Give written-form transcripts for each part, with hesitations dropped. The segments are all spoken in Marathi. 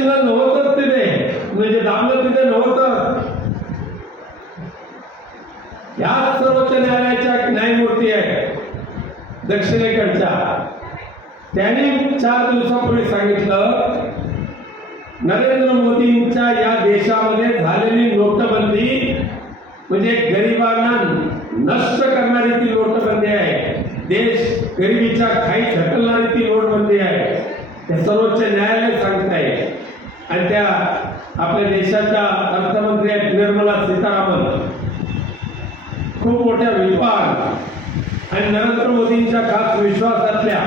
चिन्ह नव्हतं तिथे, म्हणजे दाबलं तिथे नव्हतं. या सर्वोच्च न्यायालयाच्या न्यायमूर्ती आहे दक्षिणेकडच्या, त्यांनी 4 दिवसापूर्वी सांगितलं नरेंद्र मोदींच्या या देशामध्ये झालेली नोटबंदी म्हणजे गरिबांना नष्ट करणारी ती नोटबंदी आहे. देश गरिबीच्या खाई ढकलणारी ती नोटबंदी आहे. ते सर्वोच्च न्यायालय सांगत आहे. आणि त्या आपल्या देशाच्या अर्थमंत्री आहेत निर्मला सीतारामन, खूप मोठ्या विद्वान आणि नरेंद्र मोदींच्या खास विश्वासातल्या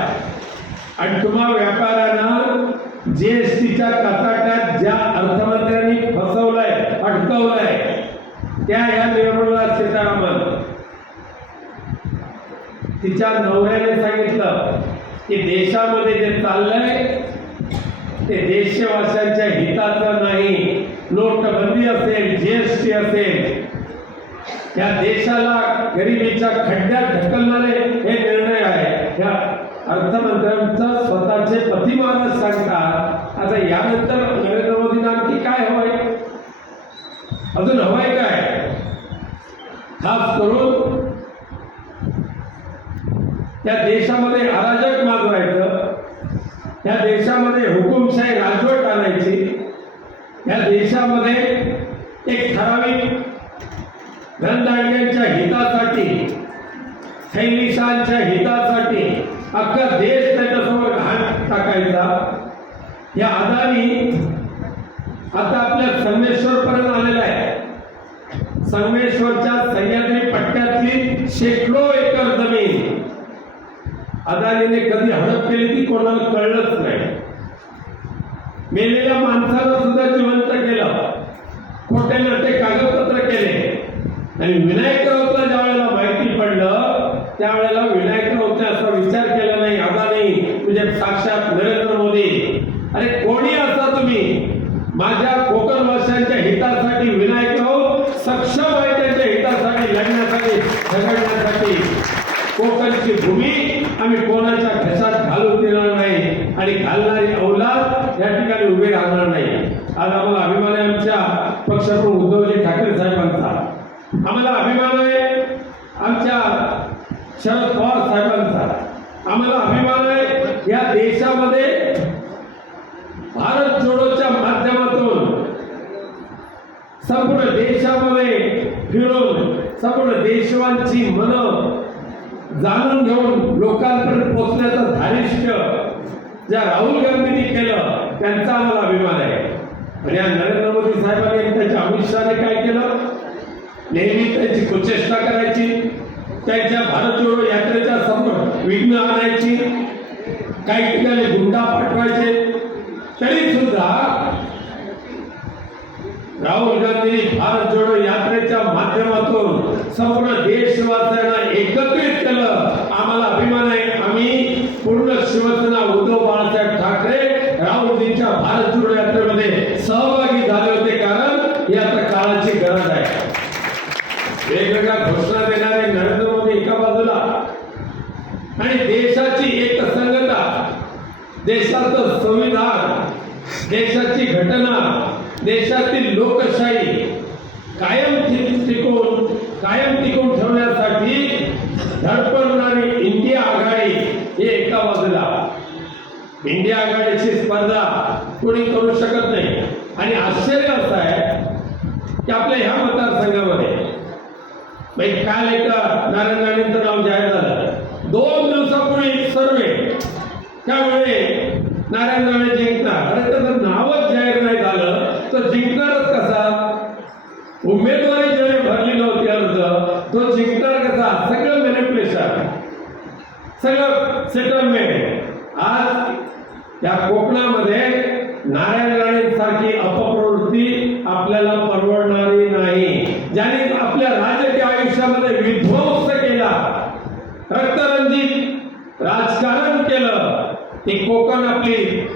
आणि तुम्हा व्यापाऱ्यांना जीएसटीच्या कचाट्यात ज्या अर्थमंत्र्यांनी फसवलंय, अटकवलंय, त्या या निर्मला सीतारामन तिच्या नवऱ्याने सांगितलं की देशामध्ये जे चाललंय ते देशवासियांच्या हिताचं नाही. नोटबंदी असेल, जीएसटी असेल, या देशाला गरिबीच्या खड्ड्यात ढकलणारे हे निर्णय आहे. या अर्थमंत्र्यांचा स्वतःचे पती महाराज सांगतात. आता यानंतर नरेंद्र मोदींना आणखी काय हवंय, अजून हवंय काय? खास करून त्या देशामध्ये अराजक माजवायचं, त्या देशामध्ये हुकुमशाही राजवट आणायची, या देशामध्ये एक ठराविक धनदांडग्यांच्या हितासाठी, खैलिशांच्या हितासाठी अख्खा देश त्याच्यासमोर घाण टाकायचा. या अदानी आता आपल्या संगमेश्वर पर्यंत आलेला आहे. संगमेश्वरच्या सह्याद्री पट्ट्यातली शेकडो एकर जमीन अदानीने कधी हडप केली ती कोणाला कळलंच नाही. मेलेल्या माणसाला सुद्धा जिवंत केलं, खोटे नाटे कागदपत्र केले. आणि विनायक राऊतला ज्या वेळेला माहिती पडलं त्यावेळेला विनायक राऊतने असा विचार केला नाही, अदानी म्हणजे साक्षात नरेंद्र मोदी, अरे कोणी असता तुम्ही, माझ्या कोकणवासियांच्या हितासाठी विनायक राऊत सक्षम आहे, त्यांच्या हितासाठी लढण्यासाठी, झगडण्यासाठी. कोकणची भूमी आम्ही कोणाच्या घशात घालून देणार नाही आणि घालणारी औलाद या ठिकाणी उभे राहणार नाही. आज आम्हाला अभिमान आहे आमच्या पक्षप्रमुख उद्धवजी ठाकरे साहेबांचा, आम्हाला अभिमान आहे आमच्या शरद पवार साहेबांचा, आम्हाला अभिमान आहे या देशामध्ये भारत जोडोच्या माध्यमातून संपूर्ण देशामध्ये फिरून संपूर्ण देशवांची मनं जाणून घेऊन लोकांपर्यंत पोहोचण्याचं धारिष्ट्य ज्या राहुल गांधींनी केलं त्यांचा आम्हाला अभिमान आहे. आणि या नरेंद्र मोदी साहेबांनी त्यांच्या अमित शहाने काय केलं, नेहमी त्यांची कुचेष्टा करायची, त्यांच्या भारत जोडो यात्रेच्या समोर विघ्न आणायची, काही ठिकाणी गुंडा पाठवायचे. तरी सुद्धा राहुल गांधींनी भारत जोडो यात्रेच्या माध्यमातून संपूर्ण देशवासियांना एकत्रित केलं. आम्हाला अभिमान आहे, आम्ही पूर्ण शिवसेना उद्धव बाळासाहेब ठाकरे राहुलजींच्या भारत जोडो यात्रेमध्ये सहभागी झाले होते, कारण ही आता काळाची गरज आहे. वेगवेगळ्या घोषणा देणारे नरेंद्र मोदी एका बाजूला आणि देशाची एकसंघता, देशाचं संविधान, देशाची घटना, देशातील लोकशाही कायम टिकून ठेवण्यासाठी धडपडणारी इंडिया आघाडी हे एका बाजूला. इंडिया आघाडीची स्पर्धा कोणी करू शकत नाही. आणि आश्चर्य असं आहे की आपल्या ह्या मतदारसंघामध्ये काल एका नारायण राणेंचं नाव जाहीर झालं, 2 दिवसापूर्वी सर्वे, त्यामुळे नारायण राणे जिंकणार. अरे त्याचं नावच जाहीर नाही झालं तर जिंकणारच कसा? उमेदवारी ज्याने भरली नव्हती अर्ज, तो जिंकणार कसा? सगळं मॅनिप्युलेशन, सगळं सेटलमेंट. आज या कोकणामध्ये नारायण राणेंसारखी अपप्रवृत्ती आपल्याला परवडणारी नाही. ज्याने आपल्या राजकीय आयुष्यामध्ये विध्वंस केला, रक्तरंजित राजकारण केलं, ती कोकण आपली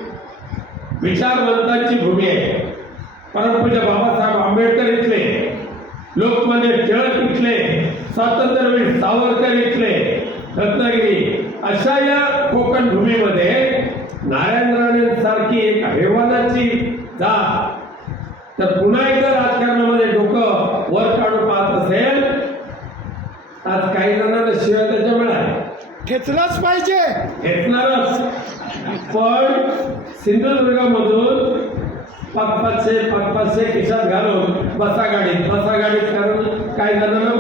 विचारवंतांची भूमी आहे. परमपूज्य बाबासाहेब आंबेडकर इथले, लोकमान्य टिळक इथले, स्वातंत्र्यवीर सावरकर इथले, रत्नागिरी, अशा या कोकण भूमीमध्ये नारायण राणेंसारखी एक हैवानाची जा. तर पुन्हा एकदा राजकारणामध्ये डोकं वर काढून पाहत असेल, आज काही जणांना शिवाय त्याच्या वेळा खेचलाच पाहिजे. घेतणारच. पण सिंधुदुर्गामधून 500 खिशात घालून बसा गाडीत कारण काही जणांना